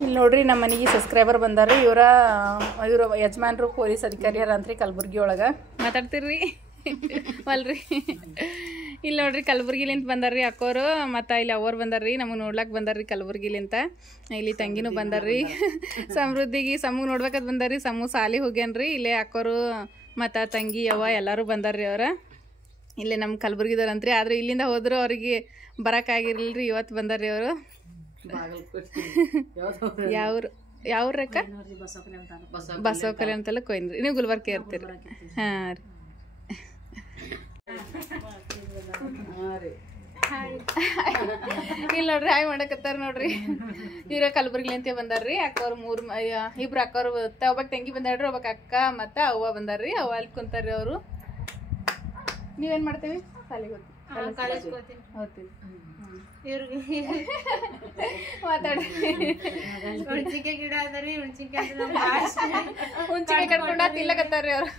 ಇಲ್ಲಿ ನೋಡ್ರಿ ನಮ್ಮ ಮನೆಗೆ ಸಬ್ಸ್ಕ್ರೈಬರ್ ಬಂದಾರ ಇವರ ಯಜಮಾನ್ರು ಪೊಲೀಸ್ ಅಧಿಕಾರಿಯರ ಅಂತ್ರಿ ಕಲಬುರ್ಗಿ ಒಳಗೆ ಮಾತಾಡ್ತಿರ್ರಿ ಅಲ್ರಿ ಇಲ್ಲಿ ನೋಡ್ರಿ ಕಲಬುರ್ಗಿಲಿಂತ ಬಂದಾರ್ರಿ ಅಕ್ಕೋರು ಮತ್ತು ಇಲ್ಲಿ ಅವ್ರು ಬಂದಾರ್ರಿ ನಮಗೆ ನೋಡ್ಲಾಕ್ ಬಂದಾರ್ರಿ ಕಲಬುರ್ಗಿಲಿಂತ ಇಲ್ಲಿ ತಂಗಿನೂ ಬಂದಾರ್ರಿ ಸಮೃದ್ಧಿಗೆ ಸಮೂಗ್ ನೋಡ್ಬೇಕಂತ ಬಂದಾರ್ರಿ ಸಮೂ ಸಾಲಿ ಹೋಗ್ಯಾನ್ರಿ ಇಲ್ಲೇ ಅಕ್ಕೋರು ಮತ್ತು ತಂಗಿ ಅವ್ವ ಎಲ್ಲರೂ ಬಂದಾರ್ರಿ ಅವ್ರ ಇಲ್ಲೇ ನಮ್ಮ ಕಲಬುರ್ಗಿದವ್ರಂತ್ರಿ ಆದ್ರೆ ಇಲ್ಲಿಂದ ಹೋದ್ರು ಅವ್ರಿಗೆ ಬರೋಕ್ಕಾಗಿರ್ಲಿಲ್ರಿ ಇವತ್ತು ಬಂದಾರ್ರಿ ಅವರು ಯಾವ್ರಕ್ಕ ಬಸವಕಲೆ ಅಂತೆಲ್ಲ ಕೊಯ್ನ್ರಿ ನೀವು ಗುಲ್ಬರ್ಗ ಇರ್ತೀರಿ ಹಾಂ ರೀ ಇಲ್ಲಿ ನೋಡ್ರಿ ಹಾಯ್ ಮಾಡಕತ್ತಾರ ನೋಡ್ರಿ ಇವ್ರ ಕಲಬುರ್ಗಿ ಅಂತ ಬಂದಾರ್ರಿ ಅಕ್ಕವ್ರು ಇಬ್ರು ಅಕ್ಕವ್ರು ಒಬ್ಬ ತಂಗಿ ಬಂದಾಡ್ರಿ ಒಬ್ಬ ಅಕ್ಕ ಮತ್ತು ಅವ್ವ ಬಂದಾರ್ರಿ ಅವ್ವ ಅಲ್ಲಿ ಕುಂತಾರ್ರಿ ಅವರು ನೀವೇನ್ ಮಾಡ್ತೇವಿ ಶಾಲೆಗೆ ಹೋಗ್ತೀವಿ ಮಾತಾಡ್ರಿ ಹುಣ್ಚಿಕಾಯಿ ಗಿಡ ಅದರಿ ಹುಣ್ಚಿಕಾಯಿ ಕಟ್ಕೊಂಡ ತಿಲ್ಲಕತ್ತಾರ್ರಿ ಅವ್ರು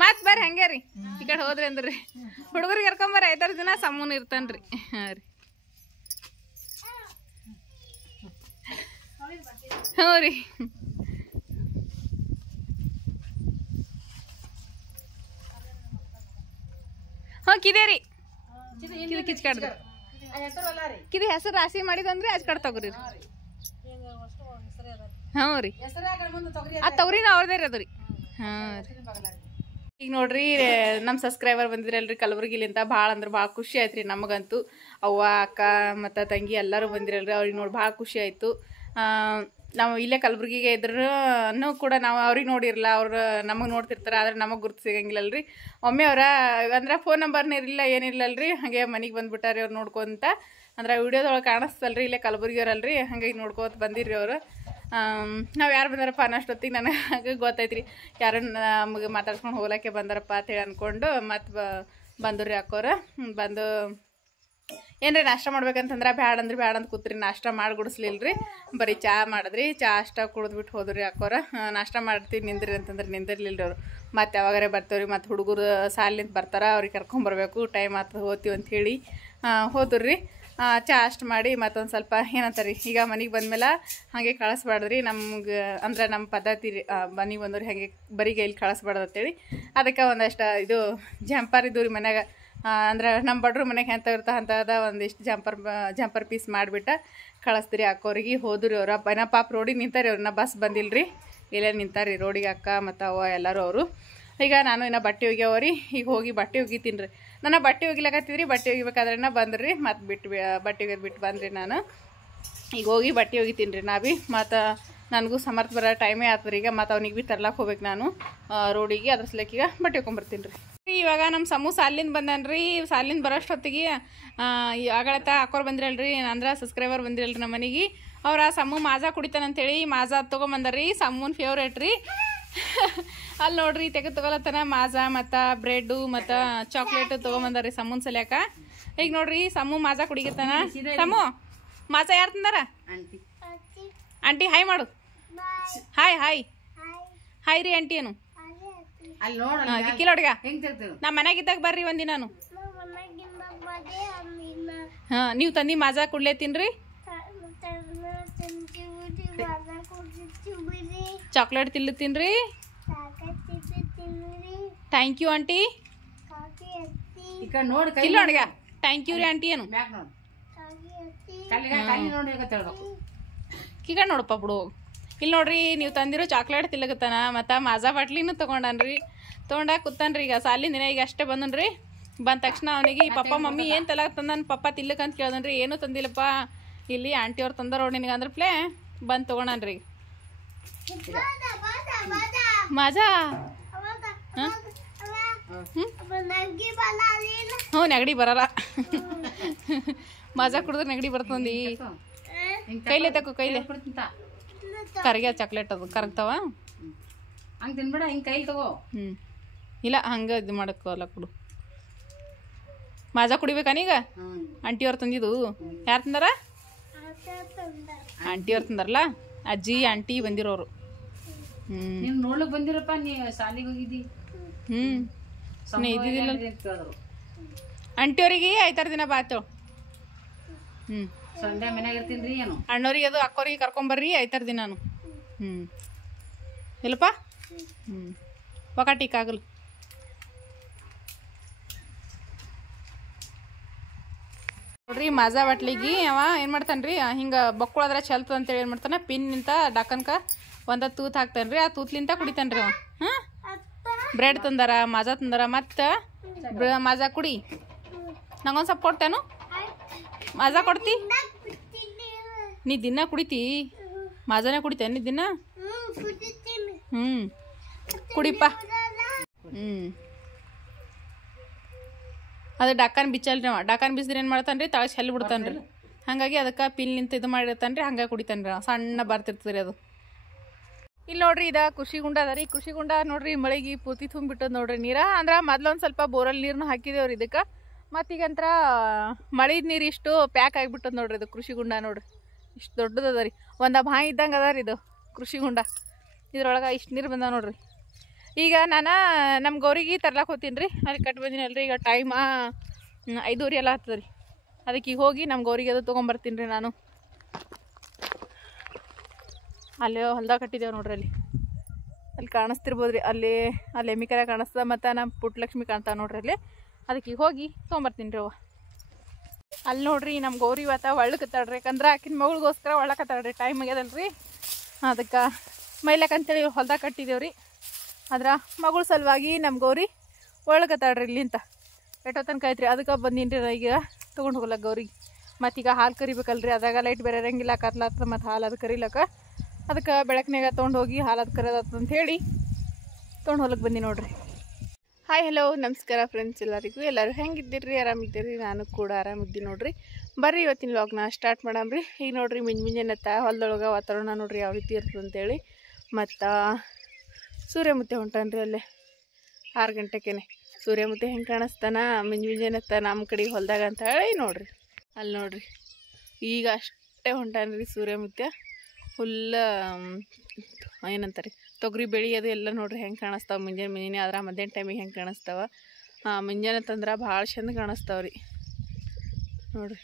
ಮತ್ ಬರ್ರಿ ಹಂಗೆ ರೀ ಈ ಕಡೆ ಹೋದ್ರಿ ಅಂದ್ರಿ ಹುಡುಗರಿಗೆ ಕರ್ಕೊಂಬರ್ರಿ 5 ದಿನ ಸಮೂನ್ ಇರ್ತಾನ್ರಿ ಹಾ ರೀ ಹ್ಞೂ ರೀ ಹ್ಞೂ ಕಿದೇ ರೀ ಕಿಚ್ ಕಡ್ದು ಕಿದಿ ಹೆಸರು ರಾಶಿ ಮಾಡಿದಂದ್ರಿ ಅದ್ ಕಡೆ ತಗೋರಿ ಹ್ಞೂ ರೀ ಆ ತೊಗರಿನ ಅವ್ರದೇ ರೀ ಅದು ರೀ ಹಾಂ ಈಗ ನೋಡ್ರಿ ನಮ್ಮ ಸಬ್ಸ್ಕ್ರೈಬರ್ ಬಂದಿರಲ್ರಿ ಕಲಬುರ್ಗಿಲಿಂತ ಭಾಳ ಅಂದ್ರೆ ಭಾಳ ಖುಷಿ ಆಯ್ತು ರೀ ನಮಗಂತೂ ಅವ್ವ ಅಕ್ಕ ಮತ್ತು ತಂಗಿ ಎಲ್ಲರೂ ಬಂದಿರಲ್ರಿ ಅವ್ರಿಗೆ ನೋಡಿ ಭಾಳ ಖುಷಿ ಆಯಿತು ನಾವು ಇಲ್ಲೇ ಕಲಬುರ್ಗಿಗೆ ಇದ್ರೂ ಕೂಡ ನಾವು ಅವ್ರಿಗೆ ನೋಡಿರಲ್ಲ ಅವ್ರು ನಮಗೆ ನೋಡ್ತಿರ್ತಾರೆ ಆದ್ರೆ ನಮಗೆ ಗುರ್ತು ಸಿಗಂಗಿಲ್ಲಲ್ರಿ ಒಮ್ಮೆ ಅವ್ರ ಅಂದ್ರೆ ಫೋನ್ ನಂಬರ್ನ ಇರಲಿಲ್ಲ ಏನಿಲ್ಲಲ್ರಿ ಹಾಗೆ ಮನೆಗೆ ಬಂದ್ಬಿಟ್ಟಾರಿ ಅವ್ರು ನೋಡ್ಕೊಂತ ಅಂದ್ರೆ ವಿಡಿಯೋದೊಳಗೆ ಕಾಣಿಸ್ತಲ್ರಿ ಇಲ್ಲೇ ಕಲಬುರ್ಗಿಯವರಲ್ರಿ ಹಾಗಾಗಿ ನೋಡ್ಕೋತ ಬಂದಿರ್ರಿ ಅವರು ನಾವು ಯಾರು ಬಂದಾರಪ್ಪ ಅನ್ನೋಷ್ಟೊತ್ತಿಗೆ ನನಗೆ ಗೊತ್ತೈತ್ರಿ ಯಾರು ನಮಗೆ ಮಾತಾಡ್ಸ್ಕೊಂಡು ಹೋಗ್ಲಿಕ್ಕೆ ಬಂದಾರಪ್ಪ ಅಂತೇಳಿ ಅಂದ್ಕೊಂಡು ಮತ್ತು ಬಂದ್ರಿ ಅಕ್ಕೋರು ಬಂದು ಏನ್ರಿ ನಾಷ್ಟ ಮಾಡ್ಬೇಕಂತಂದ್ರೆ ಬ್ಯಾಡ ಅಂತ ಕೂತ್ರಿ ನಾಷ್ಟ ಮಾಡಿ ಗುಡಿಸ್ಲಿಲ್ರಿ ಬರೀ ಚಾ ಮಾಡಿದ್ರಿ ಚಾ ಅಷ್ಟ ಕುಡಿದ್ಬಿಟ್ಟು ಹೋದ್ರಿ ಅಕ್ಕೋರ ನಾಷ್ಟ ಮಾಡ್ತೀವಿ ನಿಂದ್ರಿ ಅಂತಂದ್ರೆ ನಿಂದಿರ್ಲಿಲ್ರಿ ಅವ್ರು ಮತ್ತು ಯಾವಾಗಾರೆ ಬರ್ತೀವ್ರಿ ಮತ್ತು ಹುಡುಗರು ಸಾಲಿಂದ ಬರ್ತಾರ ಅವ್ರಿಗೆ ಕರ್ಕೊಂಬರ್ಬೇಕು ಟೈಮ್ ಆಗ್ತದೆ ಹೋಗ್ತೀವಿ ಅಂಥೇಳಿ ಹೋದ್ರಿ ಚಾ ಅಷ್ಟು ಮಾಡಿ ಮತ್ತೊಂದು ಸ್ವಲ್ಪ ಏನಂತಾರೆ ಈಗ ಮನೆಗೆ ಬಂದಮೇಲೆ ಹಾಗೆ ಕಳಿಸ್ಬಾರ್ದ್ರಿ ನಮ್ಗೆ ಅಂದ್ರೆ ನಮ್ಮ ಪದ್ಧತಿ ರೀ ಮನೆಗೆ ಬಂದವ್ರಿ ಹಾಗೆ ಬರೀಗೆ ಇಲ್ಲಿ ಕಳಿಸ್ಬಾರ್ದು ಅಂತೇಳಿ ಅದಕ್ಕೆ ಒಂದಷ್ಟು ಇದು ಜಂಪರ್ ಇದ್ದು ರೀ ಮನ್ಯಾಗ ಅಂದ್ರೆ ನಮ್ಮ ಬಡ್ರು ಮನೆಗೆ ಎಂತ ಇರ್ತಂತದ ಒಂದಿಷ್ಟು ಜಂಪರ್ ಪೀಸ್ ಮಾಡಿಬಿಟ್ಟು ಕಳಿಸ್ತೀರಿ ಅಕ್ಕೋರಿಗೆ ಹೋದ್ರಿ ಅವ್ರು ಏನೋ ಪಾಪ ರೋಡಿಗೆ ನಿಂತಾರಿ ಅವ್ರನ್ನ ಬಸ್ ಬಂದಿಲ್ರಿ ಇಲ್ಲೇ ನಿಂತಾರಿ ರೋಡಿಗೆ ಅಕ್ಕ ಮತ್ತು ಅವ್ವ ಎಲ್ಲರೂ ಅವರು ಈಗ ನಾನು ಇನ್ನೂ ಬಟ್ಟೆ ಒಗ್ಯಾವ್ರಿ ಈಗ ಹೋಗಿ ಬಟ್ಟೆ ಒಗಿತೀನಿ ರೀ ನಾನು ಬಟ್ಟೆ ಒಗಿಲಕತ್ತಿದ್ರಿ ಬಟ್ಟೆ ಒಗಿಬೇಕಾದ್ರೆ ಬಂದ್ರಿ ಮತ್ತು ಬಟ್ಟೆ ಒಗೆದು ಬಿಟ್ಟು ಬಂದ್ರಿ ನಾನು ಈಗ ಹೋಗಿ ಬಟ್ಟೆ ಒಗಿತೀನಿ ರೀ ನಾ ಭೀ ಮತ್ತು ನನಗೂ ಸಮರ್ಥ ಬರೋ ಟೈಮೇ ಆಗ್ತದೆ ಈಗ ಮತ್ತು ಅವ್ನಿಗೆ ಭೀ ತರ್ಲಾಕ್ ಹೋಗ್ಬೇಕು ನಾನು ರೋಡಿಗೆ ಅದ್ರ ಸಲಕ್ಕೆ ಈಗ ಬಟ್ಟೆ ಒಗ್ಕೊಂಬರ್ತೀನಿ ರೀ ಇವಾಗ ನಮ್ಮ ಸಮೂಹ ಸಾಲಿಂದ ಬಂದಾನ್ರಿ ಸಾಲಿಂದ ಬರೋಷ್ಟೊತ್ತಿಗೆ ಆಗಳತ್ತ ಅಕ್ಕೋರು ಬಂದಿರಲ್ರಿ ಅಂದ್ರೆ ಸಬ್ಸ್ಕ್ರೈಬರ್ ಬಂದಿರಲ್ರಿ ನಮ್ಮ ಮನೆಗೆ ಅವ್ರು ಆ ಸಮೂಹ ಮಾಜಾ ಕುಡಿತಾನಂತೇಳಿ ಮಾಜಾ ತೊಗೊಂಬಂದಾರ್ರಿ ಸಮೂನ್ ಫೇವ್ರೇಟ್ ರೀ ಅಲ್ಲಿ ನೋಡ್ರಿ ತಗೊಳತನ ಮಾಜಾ ಮತ್ತು ಬ್ರೆಡ್ಡು ಮತ್ತು ಚಾಕ್ಲೇಟು ತೊಗೊಂಬಂದಾರ್ರಿ ಸಮೂನ್ ಸಲ್ಯಾಕ ಈಗ ನೋಡ್ರಿ ಸಮೂ ಮಾಜಾ ಕುಡಿಗತ್ತಾನ ಸಮೂ ಮಾಜಾ ಯಾರು ತಂದಾರ ಆಂಟಿ ಹಾಯ್ ಮಾಡು ಹಾಯ್ ಹಾಯ್ ಹಾಯ್ ರೀ ಆಂಟಿ ಏನು ಕಿಲೋಡ್ಗ ನಮ್ಮ ಮನ್ಯಾಗಿದ್ದಾಗ ಬರ್ರಿ ಒಂದಿನಾನು ಹಾಂ ನೀವು ತಂದು ಮಾಜಾ ಕುಡ್ಲೇತೀನ್ರಿ ಚಾಕ್ಲೇಟ್ ತಿನ್ಲತ್ತೀನ್ರಿ ಥ್ಯಾಂಕ್ ಯು ಆಂಟಿ ಕಿಲೋಡ್ಗ ಥ್ಯಾಂಕ್ ಯು ರೀ ಆಂಟಿ ಏನು ಈಗ ನೋಡಪ್ಪ ಬಿಡು ಇಲ್ಲಿ ನೋಡ್ರಿ ನೀವು ತಂದಿರೋ ಚಾಕ್ಲೇಟ್ ತಿಲ್ಲಕತ್ತಾನ ಮತ್ತು ಮಾಜಾ ಬಾಟ್ಲಿನೂ ತೊಗೊಂಡನ್ರಿ ತೊಗೊಂಡಾಗ ಕೂತಾನ್ರಿ ಈಗ ಸಾಲಿನ ದಿನ ಈಗ ಅಷ್ಟೇ ಬಂದನ್ರಿ ಬಂದ ತಕ್ಷಣ ಅವನಿಗೆ ಪಪ್ಪ ಮಮ್ಮಿ ಏನು ತಲಾಗ ತಂದನ್ ಪಪ್ಪ ತಿಲ್ಲಕಂತ ಕೇಳ್ದನ್ರಿ ಏನೂ ತಂದಿಲ್ಲಪ್ಪ ಇಲ್ಲಿ ಆಂಟಿ ಅವ್ರು ತಂದಾರ ನೋಡಿ ನಿನಗೆ ಅಂದ್ರೆ ಪ್ಲೇ ಬಂದು ತೊಗೊಂಡನ್ರಿ ಮಾಜಾ ಹ್ಞೂ ನೆಗಡಿ ಬರಲ್ಲ ಮಾಜಾ ಕುಡಿದ್ರೆ ನೆಗಡಿ ಬರ್ತಂದಿ ಕೈಲೇ ತಗೋ ಕೈಲೇ ಕರಗ್ಯ ಚಾಕ್ಲೇಟ್ ಅದು ಕರಗ್ತಾವ ಹಂಗೆ ತಿನ್ಬೇಡ ಹಿಂಗೆ ಕೈಲಿ ತಗೋ ಇಲ್ಲ ಹಂಗೆ ಇದು ಮಾಡಕ್ಕಲ್ಲ ಕೊಡು ಮಾಜಾ ಕುಡಿಬೇಕಾನೀಗ ಆಂಟಿಯವ್ರು ತಂದಿದ್ದು ಯಾರು ತಂದಾರ ಆಂಟಿಯವ್ರು ತಂದಾರಲ್ಲ ಅಜ್ಜಿ ಆಂಟಿ ಬಂದಿರೋರು ನೀವು ನೋಡ್ಲಿಕ್ಕೆ ಬಂದಿರಪ್ಪ ನೀ ಶಾಲೆಗೆ ಹೋಗಿದ್ದಿ ಇದ್ದಿದ್ದಿಲ್ಲ ಅಂಟಿಯವ್ರಿಗೆ ಐತಾರ ದಿನ ಬಾತು. ಸಂಡೆ ಮನ್ಯಾಗ ಇರ್ತೀನಿ ಏನು ಅಣ್ಣವ್ರಿಗೆ ಅದು ಅಕ್ಕೋರಿಗೆ ಕರ್ಕೊಂಬರ್ರಿ ಐತಾರ ದಿನಾನು. ಇಲ್ಲಪ್ಪ ಒಕಾಟಿಕ್ಕಾಗಲ್ಲ. ನೋಡ್ರಿ ಮಾಜಾ ಬಾಟ್ಲಿಗೆ ಅವ ಏನು ಮಾಡ್ತಾನ್ರಿ ಹಿಂಗೆ ಬಕ್ಕುಳದ್ರ ಚಲ್ತದ ಅಂತೇಳಿ ಏನು ಮಾಡ್ತಾನೆ ಪಿನ್ ನಿಂತ ಡಾಕನ್ಕ ಒಂದ ತೂತ್ ಹಾಕ್ತಾನ್ರಿ. ಆ ತೂತ್ಲಿಂತ ಕುಡಿತಾನ್ರಿ ಅವ. ಬ್ರೆಡ್ ತಂದಾರ, ಮಾಜಾ ತಂದಾರ. ಮತ್ತು ಮಾಜಾ ಕುಡಿ. ನಂಗೊಂದು ಸ್ವಲ್ಪ ಕೊಡ್ತೇನು? ಮಾಜಾ ಕೊಡ್ತಿ? ನೀ ದಿನ ಕುಡಿತಿ? ಮಾಜಾನೇ ಕುಡಿತೇನೆ ನೀ ದಿನ? ಕುಡಿಪ್ಪ. ಅದು ಡಾಕನ್ ಬಿಚ್ಚಲ್ರಿ ಅವ. ಡಾಕನ್ ಬಿಸಿದ್ರೆ ಏನು ಮಾಡ್ತಾನ್ರಿ ತಳ ಚೆಲ್ಲಿ ಬಿಡ್ತಾನ್ರಿ. ಹಾಗಾಗಿ ಅದಕ್ಕೆ ಪಿಲ್ ನಿಂತ ಇದು ಮಾಡಿರ್ತಾನ್ರಿ. ಹಂಗೆ ಕುಡಿತಾನ್ರಿ ಅವ. ಸಣ್ಣ ಬರ್ತಿರ್ತದ್ರಿ ಅದು. ಇಲ್ಲಿ ನೋಡ್ರಿ ಇದ ಕೃಷಿ ಗುಂಡ ಅದ ರೀ. ಕೃಷಿ ಗುಂಡ ನೋಡ್ರಿ ಮಳೆಗೆ ಪೂರ್ತಿ ತುಂಬಿಟ್ಟದ್ ನೋಡ್ರಿ ನೀರ. ಅಂದ್ರೆ ಮೊದ್ಲೊಂದು ಸ್ವಲ್ಪ ಬೋರಲ್ಲಿ ನೀರನ್ನ ಹಾಕಿದೇವ್ರಿ ಇದಕ್ಕೆ. ಮತ್ತೀಗಂತ್ರ ಮಳಿದ ನೀರು ಇಷ್ಟು ಪ್ಯಾಕ್ ಆಗಿಬಿಟ್ಟದ ನೋಡ್ರಿ ಇದು ಕೃಷಿ ಗುಂಡ. ನೋಡ್ರಿ ಇಷ್ಟು ದೊಡ್ಡದದ ರೀ. ಒಂದು ಬಾಯಿ ಇದ್ದಂಗೆ ಅದ ರೀ ಇದು ಕೃಷಿ ಗುಂಡ. ಇದ್ರೊಳಗೆ ಇಷ್ಟು ನೀರು ಬಂದ ನೋಡ್ರಿ. ಈಗ ನಾನು ನಮ್ಮ ಗೌರಿಗೆ ತರ್ಲಾಕ್ ಹೋಗ್ತೀನಿ ರೀ. ಅಲ್ಲಿ ಕಟ್ಟಿ ಬಂದಿನಲ್ರಿ. ಈಗ ಟೈಮ 5:30 ಎಲ್ಲ ಆಗ್ತದೆ ರೀ. ಅದಕ್ಕೆ ಈಗ ಹೋಗಿ ನಮ್ಮ ಗೌರಿಗೆ ಅದು ತೊಗೊಂಬರ್ತೀನಿ ರೀ ನಾನು. ಅಲ್ಲಿ ಹೊಲ್ದಾಗ ಕಟ್ಟಿದ್ದೇವೆ ನೋಡ್ರಿ. ಅಲ್ಲಿ ಕಾಣಿಸ್ತಿರ್ಬೋದು ರೀ. ಅಲ್ಲಿ ಎಮ್ಮಿಕರ ಕಾಣಿಸ್ತದ. ಮತ್ತು ನಮ್ಮ ಪುಟ್ಟಲಕ್ಷ್ಮಿ ಕಾಣ್ತಾವೆ ನೋಡ್ರಿ ಅಲ್ಲಿ. ಅದಕ್ಕೆ ಈಗ ಹೋಗಿ ತೊಗೊಂಬರ್ತೀನಿ ರೀ ಅವ. ಅಲ್ಲಿ ನೋಡ್ರಿ ನಮ್ಮ ಗೌರಿ ಇವತ್ತ ಒಳ್ಳಕತ್ತಾಳ್ರಿ. ಯಾಕಂದ್ರೆ ಆಕಿನ ಮಗಳಿಗೋಸ್ಕರ ಒಳ್ಳಕತ್ತಾಳ್ರಿ. ಟೈಮ್ ಆಗ್ಯದಲ್ರಿ. ಅದಕ್ಕೆ ಮೈಲಕ್ಕಂತೇಳಿ ಹೊಲ್ದಾಗ ಕಟ್ಟಿದ್ದೇವ್ರಿ. ಆದ್ರೆ ಮಗಳ ಸಲುವಾಗಿ ನಮ್ಮ ಗೌರಿ ಒಳ್ಳಕತ್ತಾಳ್ರಿ ಇಲ್ಲಿಂತ. ಎಷ್ಟೋ ತನಕ ಐತ್ರಿ. ಅದಕ್ಕೆ ಬಂದೀನಿ ರೀ ಈಗ ತೊಗೊಂಡು ಹೋಗ್ಲಕ್ಕ ಗೌರಿಗೆ. ಮತ್ತೀಗ ಹಾಲು ಕರಿಬೇಕಲ್ರಿ. ಅದಾಗ ಲೈಟ್ ಬೇರೆ ಇರಂಗಿಲ್ಲ. ಕತ್ಲಾತ್ರ ಮತ್ತು ಹಾಲು ಅದು ಕರಿಲಕ್ಕ. ಅದಕ್ಕೆ ಬೆಳಕಿನಾಗ ತೊಗೊಂಡು ಹೋಗಿ ಹಾಲು ಅದು ಕರೆದತ್ತ ಅಂತ ಹೇಳಿ ತೊಗೊಂಡು ಹೋಗ್ಲಕ್ಕೆ ಬಂದಿ ನೋಡ್ರಿ. ಹಾಯ್ ಹಲೋ ನಮಸ್ಕಾರ ಫ್ರೆಂಡ್ಸ್ ಎಲ್ಲರಿಗೂ. ಎಲ್ಲರೂ ಹೆಂಗಿದ್ದೀರಿ? ಆರಾಮಿದ್ದೀರಿ? ನಾನು ಕೂಡ ಆರಾಮಿದ್ದೀನಿ ನೋಡ್ರಿ. ಬರ್ರಿ ಇವತ್ತಿನ ವ್ಲಾಗ್ನ ಸ್ಟಾರ್ಟ್ ಮಾಡಮ್ರಿ. ಈಗ ನೋಡ್ರಿ ಮುಂಜಾನೆತ್ತ ಹೊಲದೊಳಗೆ ವಾತಾವರಣ ನೋಡ್ರಿ ಯಾವ ರೀತಿ ಇರ್ತದೆ ಅಂತೇಳಿ. ಮತ್ತು ಸೂರ್ಯಮುತ್ತೆ ಹೊಂಟಾನ್ರಿ ಅಲ್ಲೇ 6 ಗಂಟೆಗೇನೆ. ಸೂರ್ಯಮುತ್ತೆ ಹೆಂಗೆ ಕಾಣಿಸ್ತಾನ ಮುಂಜಾನೆತ್ತ ನಮ್ಮ ಕಡೆ ಹೊಲದಾಗ ಅಂತ ಹೇಳಿ ನೋಡ್ರಿ. ಅಲ್ಲಿ ನೋಡ್ರಿ ಈಗ ಅಷ್ಟೇ ಹೊಂಟಾನ್ರಿ ಸೂರ್ಯಮುತ್ತೆ. ಫುಲ್ಲ ಏನಂತಾರೆ ತೊಗರಿ ಬೆಳೆ ಅದು ಎಲ್ಲ ನೋಡ್ರಿ ಹೆಂಗೆ ಕಾಣಿಸ್ತಾವೆ ಮುಂಜಾನೆ. ಆದ್ರೆ ಮಧ್ಯಾಹ್ನ ಟೈಮಿಗೆ ಹೆಂಗೆ ಕಾಣಿಸ್ತಾವ. ಮುಂಜಾನೆ ತಂದ್ರೆ ಭಾಳ ಚಂದ ಕಾಣಿಸ್ತಾವ್ರಿ ನೋಡ್ರಿ.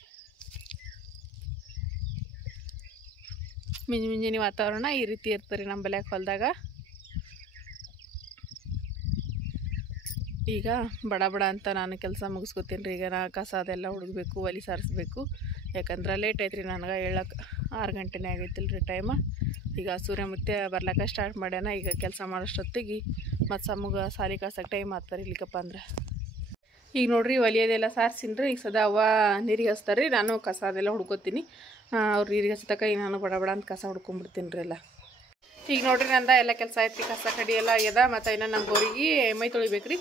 ಮುಂಜಾನೆ ವಾತಾವರಣ ಈ ರೀತಿ ಇರ್ತಾರೆ ನಮ್ಮ ಬಲ್ಯಾಕ ಹೊಲದಾಗ. ಈಗ ಬಡ ಬಡ ಅಂತ ನಾನು ಕೆಲಸ ಮುಗಿಸ್ಕೊತೀನಿ ರೀ. ಈಗ ನಾ ಕಸ ಅದೆಲ್ಲ ಹುಡುಗಬೇಕು, ಒಲಿ ಸಾರಿಸ್ಬೇಕು. ಯಾಕಂದ್ರೆ ಲೇಟ್ ಐತ್ರಿ ನನಗೆ ಹೇಳಕ್ಕೆ. 6 ಗಂಟೆನೇ ಆಗೈತಿಲ್ಲ ರೀ ಟೈಮ. ಈಗ ಸೂರ್ಯಮುತ್ತೆ ಬರ್ಲಕ್ಕ ಸ್ಟಾರ್ಟ್ ಮಾಡ್ಯಾನ. ಈಗ ಕೆಲಸ ಮಾಡೋಷ್ಟೊತ್ತಿಗೆ ಮತ್ತು ಸಮ್ಮಗೆ ಸಾಲಿ ಕಳ್ಸಕ್ಕೆ ಟೈಮ್ ಆಗ್ತಾರೆ ಇಲ್ಲಿಕಪ್ಪ ಅಂದ್ರೆ. ಈಗ ನೋಡ್ರಿ ಒಲಿಯೋದೆಲ್ಲ ಸಾರಿಸಿನ್ರಿ. ಈಗ ಸದಾ ಅವ್ವ ನೀರಿಗೆ ಹಚ್ತಾರೆ ರೀ. ನಾನು ಕಸ ಅದೆಲ್ಲ ಹುಡ್ಕೋತೀನಿ. ಅವ್ರು ನೀರಿಗೆ ಹಚ್ಚತಕ್ಕ ಈಗ ನಾನು ಬಡ ಬಡ ಅಂತ ಕಸ ಹುಡ್ಕೊಂಡ್ಬಿಡ್ತೀನಿ ರೀ ಎಲ್ಲ. ಈಗ ನೋಡ್ರಿ ನಂದ ಎಲ್ಲ ಕೆಲಸ ಐತ್ರಿ. ಕಸ ಕಡಿ ಎಲ್ಲ ಆಗ್ಯದ. ಮತ್ತು ಇನ್ನು ನಮ್ಮ ಗೌರಿಗೆ ಮೈ ತೊಳಿಬೇಕು ರೀ.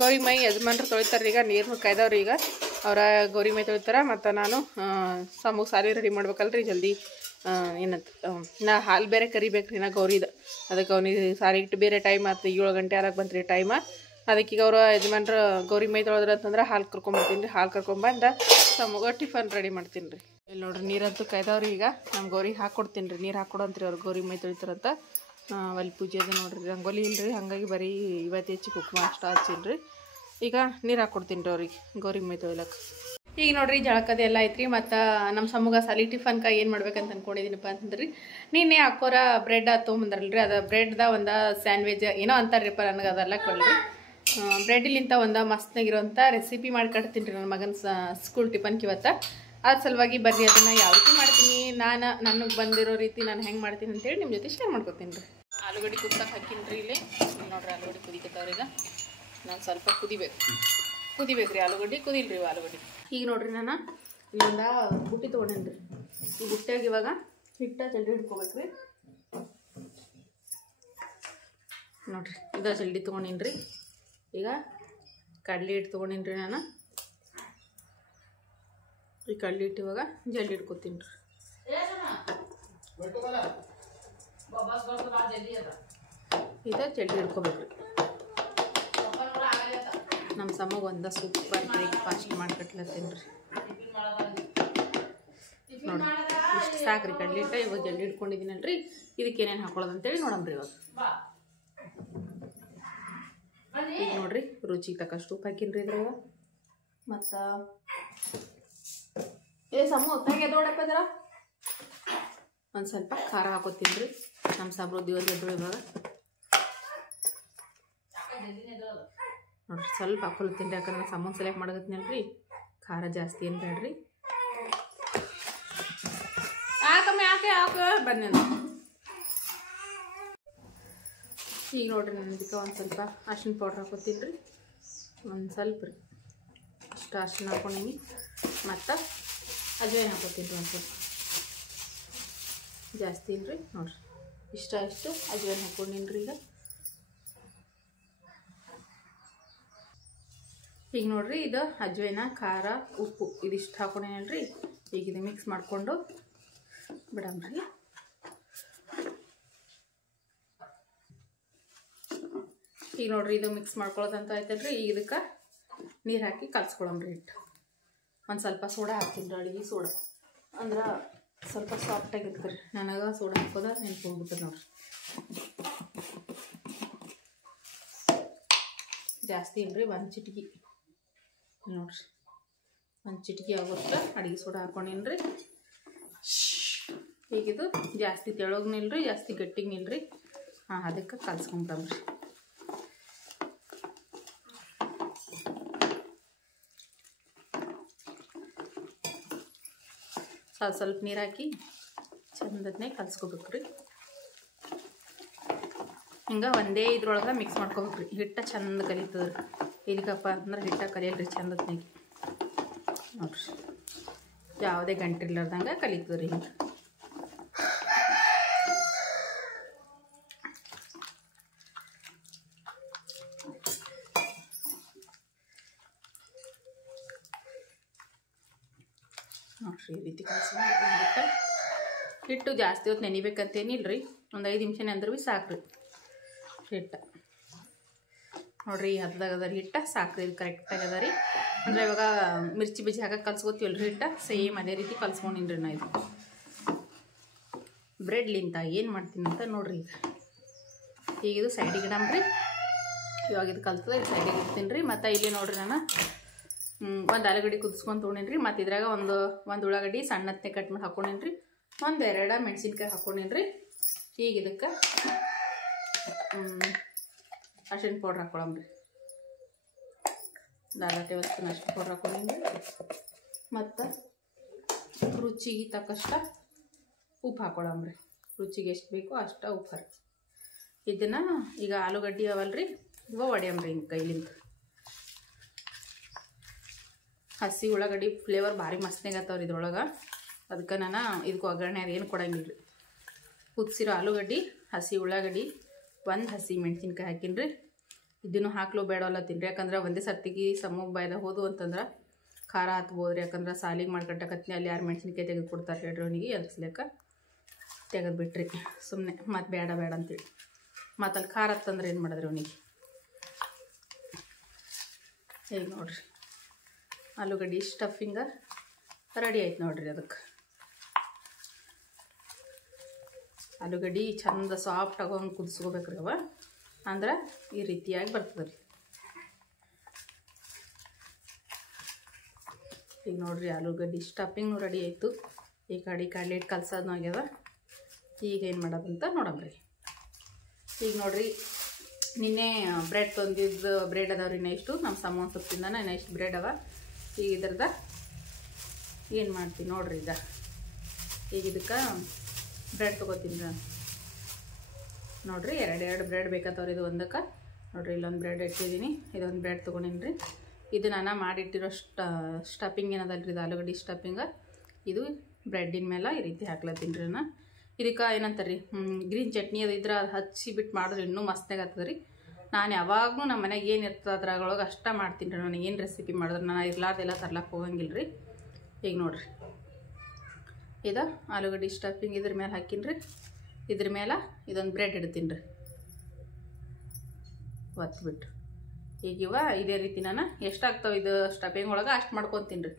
ಗೌರಿ ಮೈ ಯಜಮಾನ್ರು ತೊಳಿತಾರೆ. ಈಗ ನೀರು ಕಾಯ್ದವ್ರಿ. ಈಗ ಅವರ ಗೌರಿ ಮೈ ತೊಳಿತಾರೆ. ಮತ್ತು ನಾನು ಸಮ್ಮಗೆ ಸಾರಿ ರೆಡಿ ಮಾಡ್ಬೇಕಲ್ರಿ ಜಲ್ದಿ. ಏನಂತ ನಾ ಹಾಲು ಬೇರೆ ಕರಿಬೇಕು ರೀ ನಾ ಗೌರಿದು. ಅದಕ್ಕೆ ಅವ್ನಿಗೆ ಸಾರಿ ಇಟ್ಟು ಬೇರೆ ಟೈಮ್ ಆಯ್ತು. 7 ಗಂಟೆ ಆರಕ್ಕೆ ಬಂತು ರೀ ಟೈಮ. ಅದಕ್ಕೆ ಈಗ ಅವ್ರ ಯಜಮಾನ್ರು ಗೌರಿ ಮೈ ತೊಳೆದ್ರೆ ಅಂತಂದ್ರೆ ಹಾಲು ಕರ್ಕೊಂಬರ್ತೀನಿ ರೀ. ಹಾಲು ಕರ್ಕೊಂಬಂದು ಸಮ್ಮಗೆ ಟಿಫನ್ ರೆಡಿ ಮಾಡ್ತೀನಿ ರೀ. ಇಲ್ಲಿ ನೋಡ್ರಿ ನೀರಂತೂ ಕಾಯ್ದವ್ರಿ. ಈಗ ನಮ್ಮ ಗೌರಿಗೆ ಹಾಕ್ಕೊಡ್ತೀನಿ ರೀ. ನೀರು ಹಾಕ್ಕೊಡಂತ್ರಿ ಅವ್ರು ಗೌರಿ ಮೈ ತೊಳಿತಾರಂತ. ಅಲ್ಲಿ ಪೂಜೆ ಅದು ನೋಡ್ರಿ ರಂಗೋಲಿ ಇಲ್ರಿ. ಹಾಗಾಗಿ ಬರೀ ಇವತ್ತು ಹೆಚ್ಚಿ ಕುಕ್ಮ ಅಷ್ಟು ಹಚ್ಚೀನಿ ರೀ. ಈಗ ನೀರು ಹಾಕ್ಕೊಡ್ತೀನಿ ರೀ ಅವ್ರಿಗೆ ಗೌರಿ ಮೈ ತೊಳಿಲಕ್ಕೆ. ಈಗ ನೋಡ್ರಿ ಜಳಕದ ಎಲ್ಲ ಐತ್ರಿ. ಮತ್ತು ನಮ್ಮ ಸಮ್ಮಗ ಸಾಲಿ ಟಿಫನ್ಕ ಏನು ಮಾಡ್ಬೇಕಂತ ಅಂದ್ಕೊಂಡಿದ್ದೀನಪ್ಪ ಅಂತಂದ್ರಿ. ನಿನ್ನೆ ಅಕ್ಕೋರ ಬ್ರೆಡ್ ತೊಗೊಂಬಂದ್ರಲ್ರಿ. ಅದು ಬ್ರೆಡ್ದ ಒಂದು ಸ್ಯಾಂಡ್ವಿಚ್ ಏನೋ ಅಂತಾರ್ರಿಪ್ಪ. ನನಗೆ ಅದೆಲ್ಲ ಕೊಡ್ರಿ. ಬ್ರೆಡ್ಲಿಂತ ಒಂದು ಮಸ್ತ್ನಾಗಿರೋಂಥ ರೆಸಿಪಿ ಮಾಡ್ಕೊಡ್ತೀನಿ ರೀ ನನ್ನ ಮಗನ ಸ್ಕೂಲ್ ಟಿಫನ್ಗೆ ಇವತ್ತು. ಅದ್ರ ಸಲುವಾಗಿ ಬರ್ರಿ ಅದನ್ನು ಯಾವ ರೀತಿ ಮಾಡ್ತೀನಿ ನನಗೆ ಬಂದಿರೋ ರೀತಿ ನಾನು ಹೆಂಗೆ ಮಾಡ್ತೀನಿ ಅಂತೇಳಿ ನಿಮ್ಮ ಜೊತೆ ಶೇರ್ ಮಾಡ್ಕೊತೀನಿ ರೀ. ಆಲೂಗಡ್ಡೆ ಕುದ್ಸಕ್ಕೆ ಹಾಕಿನಿ ರೀ ಇಲ್ಲಿ ನೋಡ್ರಿ. ಆಲೂಗಡ್ಡೆ ಕುದಿಕತ್ತವ್ರೀಗ. ನಾನು ಸ್ವಲ್ಪ ಕುದಿಬೇಕು ರೀ. ಆಲೂಗಡ್ಡೆ ಕುದಿಲ್ರಿ ಆಲೂಗಡ್ಡೆ. ಈಗ ನೋಡ್ರಿ ನಾನು ಇಲ್ಲೊಂದು ಬುಟ್ಟಿ ತೊಗೊಂಡೇನಿ ರೀ. ಈ ಬುಟ್ಟಿಯಾಗ ಇವಾಗ ಹಿಟ್ಟ ಜಲ್ದಿ ಹಿಡ್ಕೊಬೇಕು ರೀ. ನೋಡ್ರಿ ಇದು ಜಲ್ದಿ ತೊಗೊಂಡೀನಿ ರೀ. ಈಗ ಕಡ್ಲೆ ಹಿಟ್ಟು ತೊಗೊಂಡೀನಿ ರೀ ನಾನು. ಈ ಕಡ್ಲೆ ಹಿಟ್ಟು ಇವಾಗ ಜಲ್ದಿ ಹಿಡ್ಕೊತೀನಿ ರೀ. ಇದು ಜಲ್ದಿ ಹಿಡ್ಕೊಬೇಕು ರೀ. ನಮ್ಮ ಸಮ್ಮಗ ಒಂದು ಸೂಪರ್ ಬ್ರೇಕ್ಫಾಸ್ಟ್ ಮಾಡ್ಕೊಟ್ಲತ್ತೀನಿ ರೀ. ನೋಡಿ ಇಷ್ಟು ಸಾಕ್ರಿ ಕಡ್ಲೆ ಹಿಟ್ಟು. ಇವಾಗ ಜಲ್ದಿ ಹಿಡ್ಕೊಂಡಿದ್ದೀನಲ್ರಿ. ಇದಕ್ಕೆ ಏನೇನು ಹಾಕೊಳ್ಳೋದು ಅಂತೇಳಿ ನೋಡಮ್ರಿ ಇವಾಗ. ಈಗ ನೋಡ್ರಿ ರುಚಿಗೆ ತಕ್ಕಷ್ಟು ಉಪ್ಪು ಹಾಕಿನ್ರಿ ಇದ್ರಾಗ. ಮತ್ತು ಸಮೂ ಹೊತ್ತಾಗಿ ಎದೋಡಪ್ಪ ಅದರ ಒಂದು ಸ್ವಲ್ಪ ಖಾರ ಹಾಕೋತೀನಿ ರೀ. ನಮ್ಮ ಸಾಬ್ರು ದಿವಸ ಎದ್ದಳು ಇವಾಗ ನೋಡ್ರಿ ಸ್ವಲ್ಪ ಹಾಕೊಳ್ತೀನಿ ರೀ, ಯಾಕಂದ್ರೆ ಸಮೂನ್ ಸೆಲೆಕ್ಟ್ ಮಾಡಕತ್ತೀನಲ್ರಿ. ಖಾರ ಜಾಸ್ತಿ ಏನು ಬೇಡ್ರಿ. ಯಾಕಮ್ಮ ಯಾಕೆ ಬನ್ನಿ ಈಗ ನೋಡ್ರಿ ನಾನು ಇದಕ್ಕೆ ಒಂದು ಸ್ವಲ್ಪ ಅರ್ಶಿನ ಪೌಡ್ರ್ ಹಾಕೋತೀನಿ ರೀ. ಒಂದು ಸ್ವಲ್ಪ ರೀ ಅಷ್ಟು ಅರ್ಶಿನ ಹಾಕೊಂಡೀನಿ. ಮತ್ತು ಅಜ್ವಾಯಿನ ಹಾಕೋತೀನಿ ರೀ. ಒಂದು ಸ್ವಲ್ಪ ಜಾಸ್ತಿ ಇಲ್ರಿ ನೋಡ್ರಿ, ಇಷ್ಟ ಅಜ್ವಾಯಿನ ಹಾಕೊಂಡೀನಿ ರೀ. ಈಗ ನೋಡ್ರಿ ಇದು ಅಜ್ವಾಯಿನ, ಖಾರ, ಉಪ್ಪು ಇದಿಷ್ಟು ಹಾಕೊಂಡೇನಲ್ರಿ. ಈಗ ಇದು ಮಿಕ್ಸ್ ಮಾಡಿಕೊಂಡು ಬಿಡಮ್ರಿ. ಈಗ ನೋಡ್ರಿ ಇದು ಮಿಕ್ಸ್ ಮಾಡ್ಕೊಳ್ಳೋದಂತ ಆಯ್ತಲ್ರಿ. ಈಗ ಇದಕ್ಕೆ ನೀರು ಹಾಕಿ ಕಲ್ಸ್ಕೊಳಮ್ರಿ. ಹಿಟ್ಟು ಒಂದು ಸ್ವಲ್ಪ ಸೋಡಾ ಹಾಕ್ತೀನಿ ರೀ, ಅಡುಗೆ ಸೋಡಾ ಅಂದ್ರೆ ಸ್ವಲ್ಪ ಸಾಫ್ಟಾಗಿ ಇರ್ತದೆ. ನನಗೆ ಸೋಡಾ ಹಾಕೋದ ನೆನ್ಪು ಹೋಗ್ಬಿಟ್ಟದೆ ನೋಡ್ರಿ. ಜಾಸ್ತಿ ಇಲ್ರಿ, ಒಂದು ಚಿಟಿಕಿ ನೋಡ್ರಿ, ಒಂದು ಚಿಟಿಕಿ ಆಗೋಷ್ಟು ಅಡುಗೆ ಸೋಡಾ ಹಾಕೊಂಡೇನ್ರಿ. ಈಗಿದು ಜಾಸ್ತಿ ತೆಳಗೂ ನಿಲ್ರಿ, ಜಾಸ್ತಿ ಗಟ್ಟಿಗೆ ನಿಲ್ರಿ. ಅದಕ್ಕೆ ಕಲ್ಸ್ಕೊಂಬಿಡಮ್ರಿ. ಸ್ವಲ್ಪ ನೀರು ಹಾಕಿ ಚಂದದನ್ನೇ ಕಲ್ಸ್ಕೊಬೇಕು ರೀ. ಹಿಂಗೆ ಒಂದೇ ಇದ್ರೊಳಗೆ ಮಿಕ್ಸ್ ಮಾಡ್ಕೋಬೇಕು ರೀ. ಹಿಟ್ಟ ಚಂದ ಕಲಿತದೆ ರೀ. ಇಲ್ಲಿಗಪ್ಪ ಅಂದ್ರೆ ಹಿಟ್ಟ ಕಲಿಯಲ್ರಿ ಚಂದತ್ನಾಗಿ ನೋಡ್ರಿ. ಯಾವುದೇ ಗಂಟಿರ್ಲಾರ್ದಂಗೆ ಕಲಿತದೆ ರೀ. ಹಿಂಗೆ ನೋಡ್ರಿ ಈ ರೀತಿ ಕಲಿಸ್ಕೊಂಡು ಹಿಟ್ಟು ಜಾಸ್ತಿ ಹೊತ್ತು ನೆನಿಬೇಕಂತೇನಿಲ್ರಿ. ಒಂದು 5 ನಿಮಿಷ ನೆಂದ್ರೆ ಭೀ ಸಾಕ್ರಿ ಹಿಟ್ಟು. ನೋಡ್ರಿ ಈ ಹತ್ತದಾಗ ಅದ ರೀ ಹಿಟ್ಟು, ಸಾಕ್ರಿ. ಇದು ಕರೆಕ್ಟಾಗಿ ಅದ ರೀ. ಅಂದರೆ ಇವಾಗ ಮಿರ್ಚಿ ಬಜ್ಜಿ ಹಾಕಿ ಕಲ್ಸ್ಕೊತೀವಲ್ರಿ ಹಿಟ್ಟು, ಸೇಮ್ ಅದೇ ರೀತಿ ಕಲ್ಸ್ಕೊಂಡಿನ್ರಿ ನಾ. ಇದು ಬ್ರೆಡ್ಲಿಂತ ಏನು ಮಾಡ್ತೀನಿ ಅಂತ ನೋಡ್ರಿ. ಈಗ ಇದು ಸೈಡಿಗೆ ಇಡಮ್ರಿ. ಇವಾಗ ಇದು ಕಲ್ತದ ಇದು ಸೈಡಿಗೆ ಇಡ್ತೀನಿ ರೀ. ಮತ್ತು ಇಲ್ಲಿ ನೋಡ್ರಿ ನಾನು ಒಂದು ಆಲೂಗಡ್ಡೆ ಕುದಿಸ್ಕೊಂಡು ತೊಗೊಂಡಿನ್ರಿ. ಮತ್ತು ಇದ್ರಾಗ ಒಂದು ಉಳ್ಳಾಗಡ್ಡಿ ಸಣ್ಣತ್ತೆ ಕಟ್ ಮಾಡಿ ಹಾಕೊಂಡೇನ್ರಿ. 1-2 ಮೆಣಸಿನ್ಕಾಯಿ ಹಾಕೊಂಡೇನ್ರಿ. ಈಗ ಇದಕ್ಕೆ ಅರ್ಶಿನ ಪೌಡ್ರ್ ಹಾಕೊಳಮ್ರಿ. 1 ಟೇಬಲ್ ಸ್ಪೂನ್ ಅರ್ಶಿನ ಪೌಡ್ರ್ ಹಾಕೊಂಡೇನ್ರಿ. ಮತ್ತು ರುಚಿಗೆ ತಕ್ಕಷ್ಟ ಉಪ್ಪು ಹಾಕೊಳಮ್ರಿ. ರುಚಿಗೆ ಎಷ್ಟು ಬೇಕೋ ಅಷ್ಟು ಉಪ್ಪು ಹಾಕಿ ಇದನ್ನು ಈಗ ಆಲೂಗಡ್ಡೆ ಅವಲ್ರಿ ಇವ ಒಡೆಯಮ್ರಿ ಹಿಂಗೆ ಕೈಲಿಂದ. ಹಸಿ ಉಳ್ಳಾಗಡ್ಡಿ ಫ್ಲೇವರ್ ಭಾರಿ ಮಸ್ತ್ನಾಗ ಆತಾವ್ರಿ ಇದ್ರೊಳಗೆ. ಅದಕ್ಕೆ ನಾನು ಇದಕ್ಕೆ ಒಗ್ಗರಣೆ ಅದೇನು ಕೊಡಂಗಿಲ್ಲ ರೀ. ಕುದಿಸಿರೋ ಆಲೂಗಡ್ಡೆ, ಹಸಿ ಉಳ್ಳಾಗಡ್ಡಿ, 1 ಹಸಿ ಮೆಣಸಿನ್ಕಾಯಿ ಹಾಕಿನ್ರಿ. ಇದನ್ನು ಹಾಕ್ಲೋ ಬೇಡವಲ್ಲ ತಿನ್ರಿ, ಯಾಕಂದ್ರೆ ಒಂದೇ ಸರ್ತಿಗೆ ಸಮೂಹ ಬಾಯ್ದ ಹೋದು ಅಂತಂದ್ರೆ ಖಾರ ಹತ್ಬೋದ್ರಿ. ಯಾಕಂದ್ರೆ ಸಾಲಿಗೆ ಮಾಡ್ಕಟ್ಟಕತ್ನಿ ಅಲ್ಲಿ ಯಾರು ಮೆಣಸಿನ್ಕಾಯಿ ತೆಗೆದು ಕೊಡ್ತಾರೆ ಹೇಳ್ರಿ ಅವನಿಗೆ. ಅದ್ರಸ್ಲೇಕ ತೆಗೆದು ಬಿಟ್ರಿ ಸುಮ್ಮನೆ. ಮತ್ತು ಬೇಡ ಅಂತೇಳಿ ಮತ್ತು ಅಲ್ಲಿ ಖಾರ ಹತ್ತಂದ್ರೆ ಏನು ಮಾಡಿದ್ರಿ ಅವನಿಗೆ. ಈಗ ನೋಡ್ರಿ ಆಲೂಗಡ್ಡೆ ಸ್ಟಫಿಂಗ ರೆಡಿ ಆಯ್ತು ನೋಡ್ರಿ. ಅದಕ್ಕೆ ಆಲೂಗಡ್ಡೆ ಚಂದ ಸಾಫ್ಟ್ ಆಗೋಂಗೆ ಕುದಿಸ್ಕೋಬೇಕ್ರಿ. ಅವ ಅಂದ್ರೆ ಈ ರೀತಿಯಾಗಿ ಬರ್ತದೆ ರೀ. ಈಗ ನೋಡ್ರಿ ಆಲೂಗಡ್ಡೆ ಸ್ಟಫಿಂಗು ರೆಡಿ ಆಯಿತು. ಈ ಕಡೆ ಕಡಲೆ ಹಿಟ್ಟು ಕಲ್ಸೋದು ಆಗ್ಯದ. ಈಗ ಏನು ಮಾಡೋದಂತ ನೋಡಮ್ರಿ. ಈಗ ನೋಡ್ರಿ ನಿನ್ನೆ ಬ್ರೆಡ್ ತಂದಿದ್ದು ಬ್ರೆಡ್ ಅದಾವ್ರಿ. ಇನ್ನು ಇಷ್ಟು ನಮ್ಮ ಸಾಮಾನು ಸೊಪ್ಪಿಂದ ಇನ್ನು ಇಷ್ಟು ಬ್ರೆಡ್ ಅವ. ಈಗ ಇದ್ರದ ಏನು ಮಾಡ್ತೀನಿ ನೋಡ್ರಿ. ಈಗ ಇದಕ್ಕೆ ಬ್ರೆಡ್ ತೊಗೋತೀನಿ ರೀ ನೋಡ್ರಿ. 2 ಬ್ರೆಡ್ ಬೇಕಾತವ್ರಿ. ಇದು ಒಂದಕ್ಕೆ ನೋಡ್ರಿ ಇಲ್ಲೊಂದು ಬ್ರೆಡ್ ಇಟ್ಟಿದ್ದೀನಿ. ಇದೊಂದು ಬ್ರೆಡ್ ತೊಗೊಂಡಿನಿ ರೀ. ಇದು ನಾನು ಮಾಡಿಟ್ಟಿರೋ ಸ್ಟಫಿಂಗ್ ಏನದಲ್ರಿ, ಇದು ಆಲೂಗಡ್ಡೆ ಸ್ಟಫಿಂಗ. ಇದು ಬ್ರೆಡ್ಡಿನ ಮೇಲೆ ಈ ರೀತಿ ಹಾಕ್ಲತ್ತೀನಿ ರೀ ನಾನು. ಇದಕ್ಕೆ ಏನಂತಾರೆ ರೀ, ಗ್ರೀನ್ ಚಟ್ನಿ ಅದು ಇದ್ರೆ ಅದು ಹಚ್ಚಿ ಬಿಟ್ಟು ಮಾಡಿದ್ರೆ ಇನ್ನೂ ಮಸ್ತಾಗಿ ಆಗ್ತದೆ ರೀ. ನಾನು ಯಾವಾಗಲೂ ನಮ್ಮ ಮನೆಗೆ ಏನು ಇರ್ತದೆ ಅದ್ರೊಳಗೆ ಅಷ್ಟ ಮಾಡ್ತೀನಿ ರೀ. ನನಗೆ ಏನು ರೆಸಿಪಿ ಮಾಡಿದ್ರೆ ನಾನು ಇರ್ಲಾರ್ದೆಲ್ಲ ತರ್ಲಕ್ಕೆ ಹೋಗಂಗಿಲ್ಲ ರೀ. ಈಗ ನೋಡ್ರಿ ಇದು ಆಲೂಗಡ್ಡೆ ಸ್ಟಫಿಂಗ್ ಇದ್ರ ಮೇಲೆ ಹಾಕಿನಿ ರೀ. ಇದ್ರ ಮೇಲೆ ಇದೊಂದು ಬ್ರೆಡ್ ಇಡ್ತೀನಿ ರೀ ಒತ್ಬಿಟ್ಟು. ಈಗ ಇದೇ ರೀತಿ ನಾನು ಎಷ್ಟಾಗ್ತಾವೆ ಇದು ಸ್ಟಫಿಂಗ್ ಒಳಗೆ ಅಷ್ಟು ಮಾಡ್ಕೊತೀನಿ ರೀ.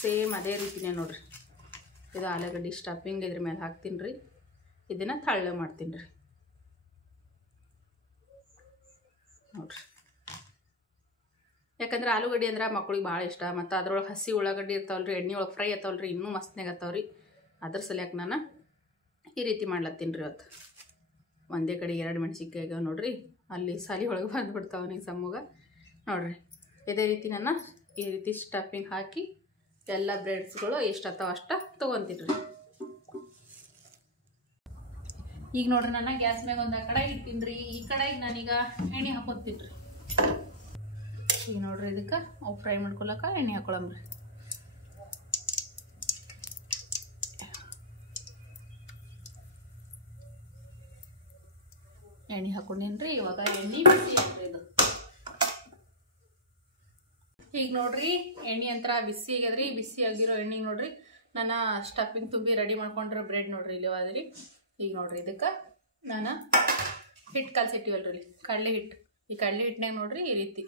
ಸೇಮ್ ಅದೇ ರೀತಿನೇ ನೋಡ್ರಿ. ಇದು ಆಲೂಗಡ್ಡೆ ಸ್ಟಫಿಂಗ್ ಇದ್ರ ಮೇಲೆ ಹಾಕ್ತೀನಿ ರೀ. ಇದನ್ನು ತಳ್ಳ ಮಾಡ್ತೀನಿ ರೀ ನೋಡ್ರಿ. ಯಾಕಂದ್ರೆ ಆಲೂಗಡ್ಡೆ ಅಂದ್ರೆ ಮಕ್ಳಿಗೆ ಭಾಳ ಇಷ್ಟ. ಮತ್ತು ಅದ್ರೊಳಗೆ ಹಸಿ ಉಳ್ಳಾಗಡ್ಡಿ ಇರ್ತಾವಲ್ರಿ, ಎಣ್ಣೆ ಒಳಗೆ ಫ್ರೈ ಇರ್ತಾವಲ್ರಿ, ಇನ್ನೂ ಮಸ್ತ್ನಾಗ ಇರ್ತಾವ್ರಿ. ಅದ್ರ ಸಲಕ್ಕೆ ನಾನು ಈ ರೀತಿ ಮಾಡ್ಲತ್ತೀನಿ ರೀ ಇವತ್ತು. ಒಂದೇ ಕಡೆ 2 ಮೆಣಸಿನ್ಕಾಯಿ ಆಗ್ಯಾವ ನೋಡ್ರಿ, ಅಲ್ಲಿ ಸಾಲಿ ಒಳಗೆ ಬಂದುಬಿಡ್ತಾವೆ ನೀವು ಸಮ್ಮಗ ನೋಡ್ರಿ. ಇದೇ ರೀತಿ ನಾನು ಈ ರೀತಿ ಸ್ಟಫಿಂಗ್ ಹಾಕಿ ಎಲ್ಲ ಬ್ರೆಡ್ಸ್ಗಳು ಎಷ್ಟು ಅತ್ತಾವ ಅಷ್ಟು ತೊಗೊತೀನಿ ರೀ. ಈಗ ನೋಡ್ರಿ ನಾನು ಗ್ಯಾಸ್ ಮ್ಯಾಗ ಒಂದು ಕಡಾಯಿ ಇಡ್ತೀನಿ ರೀ. ಈ ಕಡಾಯಿಗೆ ನಾನೀಗ ಎಣ್ಣೆ ಹಾಕೋತೀನಿ ರೀ. ಈಗ ನೋಡ್ರಿ ಇದಕ್ಕೆ ಅವು ಫ್ರೈ ಮಾಡ್ಕೊಳಕ್ಕೆ ಎಣ್ಣೆ ಹಾಕೊಳಮ್ರಿ. ಎಣ್ಣೆ ಹಾಕೊಂಡೇನ್ರಿ. ಇವಾಗ ಎಣ್ಣೆ ಬಿಸಿ ಆಗ್ರಿ ಇದು. ಈಗ ನೋಡ್ರಿ ಎಣ್ಣೆ ಅಂತರ ಬಿಸಿ ಆಗ್ಯದ್ರಿ. ಬಿಸಿ ಆಗಿರೋ ಎಣ್ಣೆಗೆ ನೋಡ್ರಿ ನಾನು ಸ್ಟಫಿಂಗ್ ತುಂಬಿ ರೆಡಿ ಮಾಡ್ಕೊಂಡಿರೋ ಬ್ರೆಡ್ ನೋಡ್ರಿ ಇಲ್ಲಿ ಅದ್ರಿ. ಈಗ ನೋಡ್ರಿ ಇದಕ್ಕೆ ನಾನು ಹಿಟ್ಟು ಕಲ್ಸಿಟ್ಟಿವಲ್ರಿ, ಕಡಲೆ ಹಿಟ್ಟು. ಈ ಕಡಲೆ ಹಿಟ್ಟಿನಾಗ ನೋಡ್ರಿ ಈ ರೀತಿ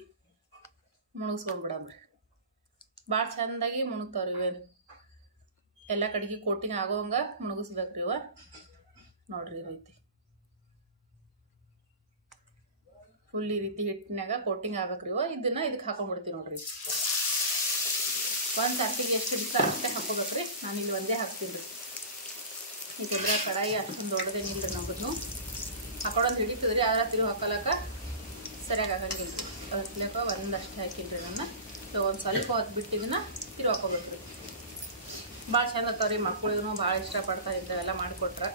ಮುಣಗಿಸ್ಕೊಂಡ್ಬಿಡಮ್ರಿ. ಭಾಳ ಚಂದಾಗಿ ಮುಣಗ್ತಾವ್ರಿ ಇವೇನು. ಎಲ್ಲ ಕಡೆಗೆ ಕೋಟಿಂಗ್ ಆಗೋವಂಗೆ ಮುಣಗಿಸ್ಬೇಕ್ರಿ ಇವ ನೋಡ್ರಿ. ಈ ರೀತಿ ಫುಲ್ ಈ ರೀತಿ ಹಿಟ್ಟಿನಾಗ ಕೋಟಿಂಗ್ ಆಗ್ಬೇಕ್ರಿ ಇವ. ಇದನ್ನ ಇದಕ್ಕೆ ಹಾಕೊಂಡ್ಬಿಡ್ತೀವಿ ನೋಡ್ರಿ. ಒಂದು ಸರ್ತಿಗೆ ಎಷ್ಟು ಹಿಡಿತ ಅಷ್ಟೇ ಹಾಕೋಬೇಕ್ರಿ. ನಾನು ಇಲ್ಲಿ ಒಂದೇ ಹಾಕ್ತೀನಿ ರೀ. ಯಾಕೆಂದ್ರೆ ಕಡಾಯಿ ಅಷ್ಟೊಂದು ದೊಡ್ಡದೇನಿಲ್ಲ ರೀ. ನಮ್ಮದು ಹಾಕೊಳೋದು ಹಿಡಿತದ್ರಿ, ಆದ್ರೆ ತಿರುವು ಹಾಕೊಳಕ ಸರಿಯಾಗಿ ಆಗಂಗಿಲ್ಲ. ಅದಕ್ಕೆ ಒಂದಷ್ಟು ಹಾಕಿನ್ರಿ ನಾನು. ಒಂದು ಸ್ವಲ್ಪ ಹೊತ್ತು ಬಿಟ್ಟು ಇದನ್ನ ತಿರುವು ಹಾಕೋಬೇಕು ರೀ. ಭಾಳ ಚಂದ ಅತ್ತಾವ್ರಿ. ಮಕ್ಕಳು ಭಾಳ ಇಷ್ಟಪಡ್ತಾರೆ ಇಂಥವೆಲ್ಲ ಮಾಡಿಕೊಟ್ರೆ.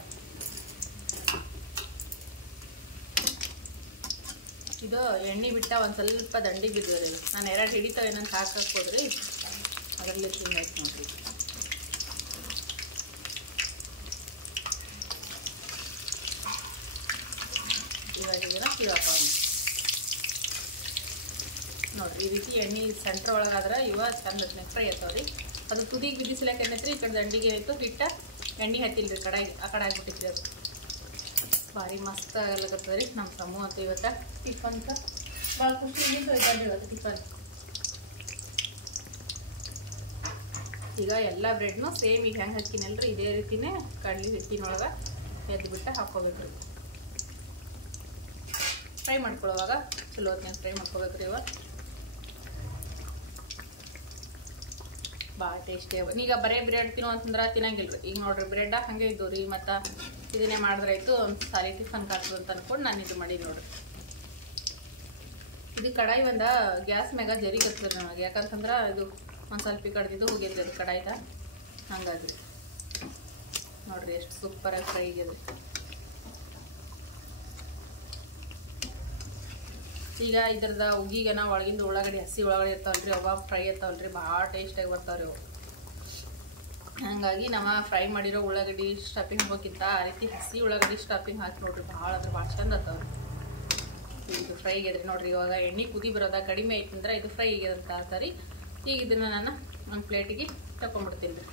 ಇದು ಎಣ್ಣೆ ಬಿಟ್ಟ ಒಂದು ಸ್ವಲ್ಪ ದಂಡಿಗೆ ಬಿದ್ದವ್ರಿ. ಇದು ನಾನು 2 ಹಿಡಿತಾವೇನಂತ ಹಾಕಕ್ಕೆ ಹೋದ್ರಿ, ಅದರಲ್ಲಿ ತಿಂದಾಯ್ತು ನೋಡ್ರಿ. ಇವಾಗ ಇದನ್ನ ತಿರುವು ಹಾಕೋಣ ನೋಡ್ರಿ. ಈ ರೀತಿ ಎಣ್ಣೆ ಸೆಂಟ್ರ್ ಒಳಗಾದ್ರೆ ಇವ ಚಂದ ಫ್ರೈ ಆಯ್ತಾವ್ರಿ. ಅದು ತುದಿಗೆ ಬಿದಿಸ್ಲಕ್ಕೆ ಏನೈತ್ರಿ, ಈ ಕಡೆ ದಂಡಿಗೆ ಏನಾಯ್ತು ಹಿಟ್ಟ ಎಣ್ಣೆ ಹತ್ತಿಲ್ರಿ ಕಡಾಯಿಗೆ, ಆ ಕಡೆ ಆಗಿಬಿಟ್ಟಿದ್ರಿ. ಅದು ಭಾರಿ ಮಸ್ತ್ ಆಗಲಕತ್ತದ ರೀ. ನಮ್ಮ ಸಮ್ಮು ಅಂತ ಇವತ್ತು ಟಿಫನ್ಕ ಭಾಳ ಖುಷಿಯಿಂದ ಇದ್ದಾನೆ ಇವತ್ತು ಟಿಫನ್. ಈಗ ಎಲ್ಲ ಬ್ರೆಡ್ನು ಸೇಮ್ ಈಗ ಹೆಂಗೆ ಹಾಕಿನಲ್ರಿ ಇದೇ ರೀತಿನೇ ಕಡಲೆ ಹಿಟ್ಟಿನೊಳಗೆ ಎದ್ದು ಬಿಟ್ಟು ಹಾಕ್ಕೋಬೇಕ್ರಿ. ಫ್ರೈ ಮಾಡ್ಕೊಳ್ಳೋವಾಗ ಚಲೋ ಹೊತ್ತಿನಾಗ ಫ್ರೈ ಮಾಡ್ಕೋಬೇಕ್ರಿ. ಇವಾಗ ಭಾಳ ಟೇಸ್ಟಿ ಅವ. ಈಗ ಬರೇ ಬ್ರೆಡ್ ತಿನ್ನೋ ಅಂತಂದ್ರೆ ತಿನ್ನಂಗಿಲ್ಲ ರೀ. ಈಗ ನೋಡ್ರಿ ಬ್ರೆಡ್ ಹಾಗೆ ಇದ್ದು ರೀ, ಮತ್ತು ಇದನ್ನೇ ಮಾಡಿದ್ರೆ ಆಯಿತು ಒಂದು ಸಾರಿ ಟಿಫನ್ ಕಾಗ್ತದೆ ಅಂತ ಅಂದ್ಕೊಂಡು ನಾನು ಇದು ಮಾಡಿ ನೋಡ್ರಿ. ಇದು ಕಡಾಯಿ ಬಂದ ಗ್ಯಾಸ್ ಮ್ಯಾಗ ಜರಿಗತ್ತದ ನನಗೆ. ಯಾಕಂತಂದ್ರೆ ಇದು ಒಂದು ಸ್ವಲ್ಪ ಈ ಕಡ್ದಿದ್ದು ಹೋಗಿದ್ರಿ ಅದು ಕಡಾಯಿದ. ಹಂಗಾಗಿ ನೋಡ್ರಿ ಎಷ್ಟು ಸೂಪರಾಗಿ ಫ್ರೈ ಆಗ್ಯದ್ರಿ. ಈಗ ಇದ್ರದ ಉಗಿಗೆ ನಾವು ಒಳಗಿಂದ ಉಳ್ಳಾಗಡ್ಡಿ ಹಸಿ ಉಳ್ಳಾಗಡ್ಡಿ ಇರ್ತಾವಲ್ರಿ, ಅವ ಫ್ರೈ ಇರ್ತಾವಲ್ರಿ, ಭಾಳ ಟೇಸ್ಟಾಗಿ ಬರ್ತಾವ್ರಿ ಅವು. ಹಾಗಾಗಿ ನಮ್ಮ ಫ್ರೈ ಮಾಡಿರೋ ಉಳ್ಳಾಗಡ್ಡಿ ಸ್ಟಫಿಂಗ್ ಹೋಗಿಂತ ಆ ರೀತಿ ಹಸಿ ಉಳ್ಳಾಗಡ್ಡಿ ಸ್ಟಫಿಂಗ್ ಹಾಕಿ ನೋಡ್ರಿ, ಭಾಳ ಅಂದ್ರೆ ಭಾಳ ಚಂದ ಆಗ್ತಾವ್ರಿ. ಇದು ಫ್ರೈ ಆಗ್ಯದ್ರಿ ನೋಡ್ರಿ. ಇವಾಗ ಎಣ್ಣೆ ಕುದಿ ಬರೋದ ಕಡಿಮೆ ಐತಂದ್ರೆ ಇದು ಫ್ರೈ ಆಗ್ಯದಂತ ಆಗ್ತಾರಿ. ಈಗ ಇದನ್ನು ನಾನು ಒಂದು ಪ್ಲೇಟಿಗೆ ತಗೊಂಡ್ಬಿಡ್ತೀನಿ ರೀ.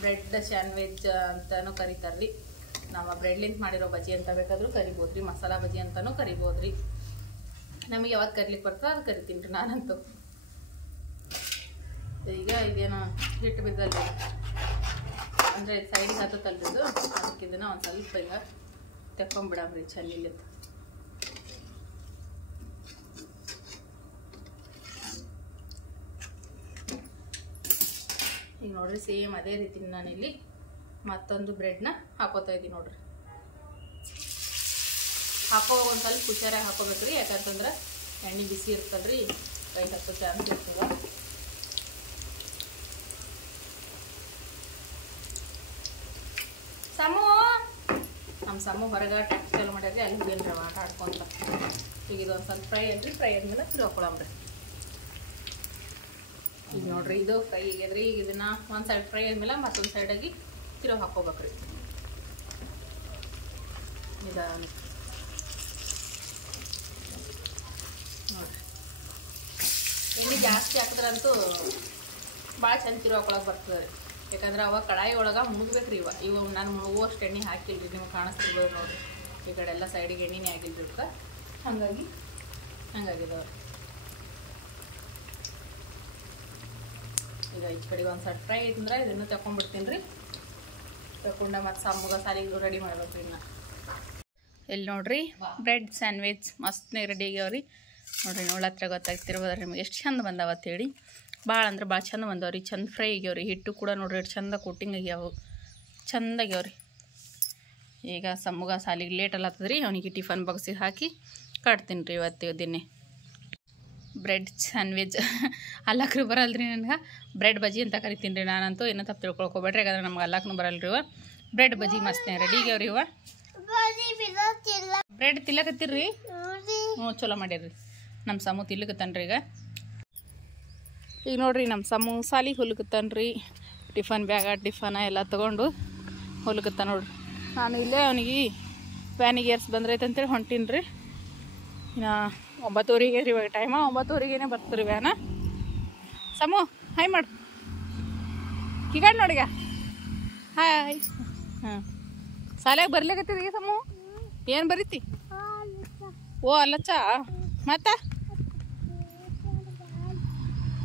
ಬ್ರೆಡ್ ಸ್ಯಾಂಡ್ವಿಚ್ ಅಂತಲೂ ಕರಿತಾರ್ರಿ. ನಮ್ಮ ಬ್ರೆಡ್ಲಿಂದ ಮಾಡಿರೋ ಬಜ್ಜಿ ಅಂತ ಬೇಕಾದರೂ ಕರಿಬೋದು ರೀ, ಮಸಾಲ ಬಜ್ಜಿ ಅಂತಲೂ ಕರಿಬೋದು ರೀ. ನಮಗೆ ಯಾವತ್ತು ಕರಿಲಿಕ್ಕೆ ಬರ್ತದೆ ಅದು ಕರಿತೀನಿ ರೀ ನಾನಂತೂ. ಈಗ ಇದೇನು ಹಿಟ್ಟು ಬಿದ್ದಲ್ರಿ, ಅಂದರೆ ಸೈಡಿಗೆ ಹತ್ತಲ್ರಿ ಇದು, ಅದಕ್ಕೆ ಇದನ್ನು ಒಂದು ಸ್ವಲ್ಪ ಈಗ ತೆಕ್ಕೊಂಬಿಡಮ್ರಿ ಚೆನ್ನಿಲ್ಲ. ಈಗ ನೋಡ್ರಿ ಸೇಮ್ ಅದೇ ರೀತಿ ನಾನಿಲ್ಲಿ ಮತ್ತೊಂದು ಬ್ರೆಡ್ನ ಹಾಕೋತಾ ಇದ್ದೀನಿ ನೋಡ್ರಿ. ಹಾಕೋ ಒಂದು ಸ್ವಲ್ಪ ಹುಷಾರಾಗಿ ಹಾಕೋಬೇಕ್ರಿ, ಯಾಕಂತಂದ್ರೆ ಎಣ್ಣೆ ಬಿಸಿ ಇರ್ತಲ್ರಿ, ಕೈ ಹತ್ತೋ ಚಾನ್ಸ್ ಇರ್ತದ. ಸಮೂ ನಮ್ಮ ಸಮ್ಮು ಹೊರಗೆ ಟ್ಯಾಕ್ಸ್ ಚಾಲು ಮಾಡ್ಯಾರ್ರಿ, ಅಲ್ಲಿ ಹೋಗೇನ್ರಿ ಆಟ ಆಡ್ಕೊಂತ. ಈಗ ಇದೊಂದು ಸ್ವಲ್ಪ ಫ್ರೈ ಆದ್ರಿ, ಫ್ರೈ ಆದ್ಮೇಲೆ ತಿರ್ಕೊಳಮ್ರಿ. ಈಗ ನೋಡ್ರಿ ಇದು ಫ್ರೈ ಆಗ್ಯದ್ರಿ. ಈಗ ಇದನ್ನ ಒಂದು ಸೈಡ್ ಫ್ರೈ ಆದ್ಮೇಲೆ ಮತ್ತೊಂದು ಸೈಡಾಗಿ ತಿರುವು ಹಾಕೋಬೇಕ್ರಿ ನಿಧಾನ. ನೋಡ್ರಿ ಎಣ್ಣೆ ಜಾಸ್ತಿ ಹಾಕಿದ್ರಂತೂ ಭಾಳ ಚಂದ ತಿರುವು ಹಾಕೊಳಕ್ಕೆ ಬರ್ತದೆ ರೀ. ಯಾಕಂದ್ರೆ ಅವಾಗ ಕಡಾಯಿ ಒಳಗೆ ಮುಳುಗ್ಬೇಕ್ರಿ. ಇವಾಗ ನಾನು ಮುಳುಗುವಷ್ಟು ಎಣ್ಣೆ ಹಾಕಿಲ್ರಿ, ನೀವು ಕಾಣಿಸ್ತಿರ್ಬೋದು ನೋಡ್ರಿ. ಈ ಕಡೆ ಎಲ್ಲ ಸೈಡಿಗೆ ಎಣ್ಣೆನೇ ಆಗಿಲ್ರಿ ಅದಕ್ಕೆ, ಹಂಗಾಗಿದಾವೆ. ಈಗ ಈ ಕಡೆಗೆ ಒಂದು ಸೈಡ್ ಫ್ರೈ ಐತಂದ್ರೆ ಇದನ್ನು ತಗೊಂಡ್ಬಿಡ್ತೀನಿ ರೀ. ತಗೊಂಡ ಮತ್ತು ಸಮ್ಮಗ ಸಾಲಿಗೆ ರೆಡಿ ಮಾಡ್ಬೇಕು ಇನ್ನು. ಇಲ್ಲಿ ನೋಡ್ರಿ ಬ್ರೆಡ್ ಸ್ಯಾಂಡ್ವಿಚ್ ಮಸ್ತ್ನೇ ರೆಡಿ ಆಗ್ಯಾವ್ರಿ. ನೋಡಿರಿ ನೋಡ್ಲ ಹತ್ರ ಗೊತ್ತಾಗ್ತಿರ್ಬೋದ್ರಿ ನಿಮ್ಗೆ ಎಷ್ಟು ಚಂದ ಬಂದಾವ ಅಂತೇಳಿ. ಭಾಳ ಅಂದ್ರೆ ಭಾಳ ಚಂದ ಬಂದವ್ರಿ. ಚಂದ ಫ್ರೈ ಆಗ್ಯಾವ್ರಿ. ಹಿಟ್ಟು ಕೂಡ ನೋಡ್ರಿ ಎಷ್ಟು ಚಂದ ಕೋಟಿಂಗ್ ಆಗ್ಯಾವ, ಚಂದ ಆಗ್ಯಾವ್ರಿ. ಈಗ ಸಮ್ಮಗ ಸಾಲಿಗೆ ಲೇಟ್ ಅಲ್ಲತ್ತದ್ರಿ, ಅವನಿಗೆ ಟಿಫನ್ ಬಾಕ್ಸಿಗೆ ಹಾಕಿ ಕಟ್ತೀನಿ ರೀ ಇವತ್ತು ದಿನ್ನೆ. ಬ್ರೆಡ್ ಸ್ಯಾಂಡ್ವಿಚ್ ಅಲ್ಲಕ್ರಿ ಬರಲ್ರಿ ನನಗೆ, ಬ್ರೆಡ್ ಬಜ್ಜಿ ಅಂತ ಕರಿತೀನಿ ರೀ ನಾನಂತೂ. ಏನೋ ತಪ್ಪು ತಿಳ್ಕೊಳ್ಕೊಬೇಡ್ರಿ, ಯಾಕಂದ್ರೆ ನಮ್ಗೆ ಅಲ್ಲಕ್ಕೂ ಬರಲ್ರಿ ಇವ. ಬ್ರೆಡ್ ಬಜ್ಜಿ ಮಸ್ತ್ನೇ ರೆಡಿ ಆಗ್ಯಾವ್ರಿ ಇವ. ಬ್ರೆಡ್ ತಿಲ್ಲಕತ್ತೀರ್ರಿ? ಹ್ಞೂ ಚಲೋ ಮಾಡಿರ್ರಿ. ನಮ್ಮ ಸಮೂ ತಿಲ್ಲಕತ್ತಾನ್ರಿ ಈಗ ನೋಡ್ರಿ ನಮ್ಮ ಸಮೂ ಸಾಲಿಗೆ ಹೊಲಕತ್ತಾನ್ರಿ. ಟಿಫನ್ ಬ್ಯಾಗ ಟಿಫನ ಎಲ್ಲ ತೊಗೊಂಡು ಹೊಲಕತ್ತಾನ ನೋಡ್ರಿ. ನಾನು ಇಲ್ಲೇ ಅವನಿಗೆ ವ್ಯಾನಿಗೆ ಏರ್ಸ್ ಬಂದ್ರೈತೆ ಅಂತೇಳಿ ಹೊಂಟೀನಿ ರೀ. ಇನ್ನು 9:00 ರೀ ಇವಾಗ ಟೈಮ. 9:00 ಬರ್ತೀರಿ ವ್ಯಾನ. ಸಮೂ ಹಾಯ್ ಮಾಡು, ಕಿಗಾಡ್ ನೋಡಿಗ ಹಾಯ್. ಹಾಂ ಸಾಲ್ಯಾಗ ಬರ್ಲಿಕತ್ತಿದ ಸಮೂ? ಏನು ಬರೀತಿ? ಓ ಅಲ್ಲಚ್ಚ. ಮತ್ತೆ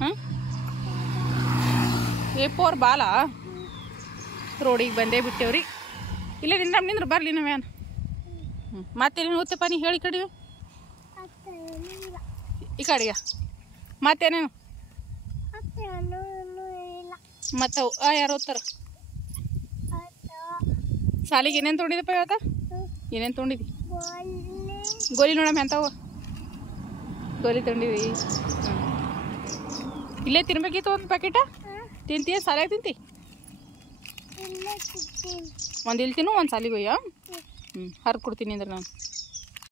ಹಾಂ A4 ಬಾಲ ರೋಡಿಗೆ ಬಂದೇ ಬಿಟ್ಟೇವ್ರಿ. ಇಲ್ಲೇ ನಿಂದ್ರ ಬರಲಿ ನಾವು ವ್ಯಾನ್. ಮತ್ತೇನೇನು ಓದ್ತಪ್ಪ ನೀ ಹೇಳಿ ಕಡಿವೆ ಈ ಕಡೆಗೆ. ಮತ್ತೇನೇನು ಮತ್ತೆ ಯಾರು ಓದ್ತಾರ? ಸಾಲಿಗೆ ಏನೇನು ತೊಗೊಂಡಿದ್ದಪ್ಪ ಇವತ್ತ? ಏನೇನು ತೊಗೊಂಡಿದ್ದಿ? ಗೋಲಿ ನೋಡಮ್ಮ ಎಂತವ ಗೋಲಿ ತೊಗೊಂಡಿದ್ದಿ? ಇಲ್ಲೇ ತಿನ್ಬೇಕಿತ್ತು ಒಂದು ಪ್ಯಾಕೆಟ. ತಿಂತೀಯ? ಸಾಲಿಯಾಗ ತಿಂತಿ? ಒಂದು ಇಲ್ಲಿ ತಿನ್ನು, ಒಂದು ಸಾಲಿಗೆ ಒಯ್ಯ. ಹರ್ದು ಕೊಡ್ತೀನಿ ಅಂದ್ರೆ ನಾನು.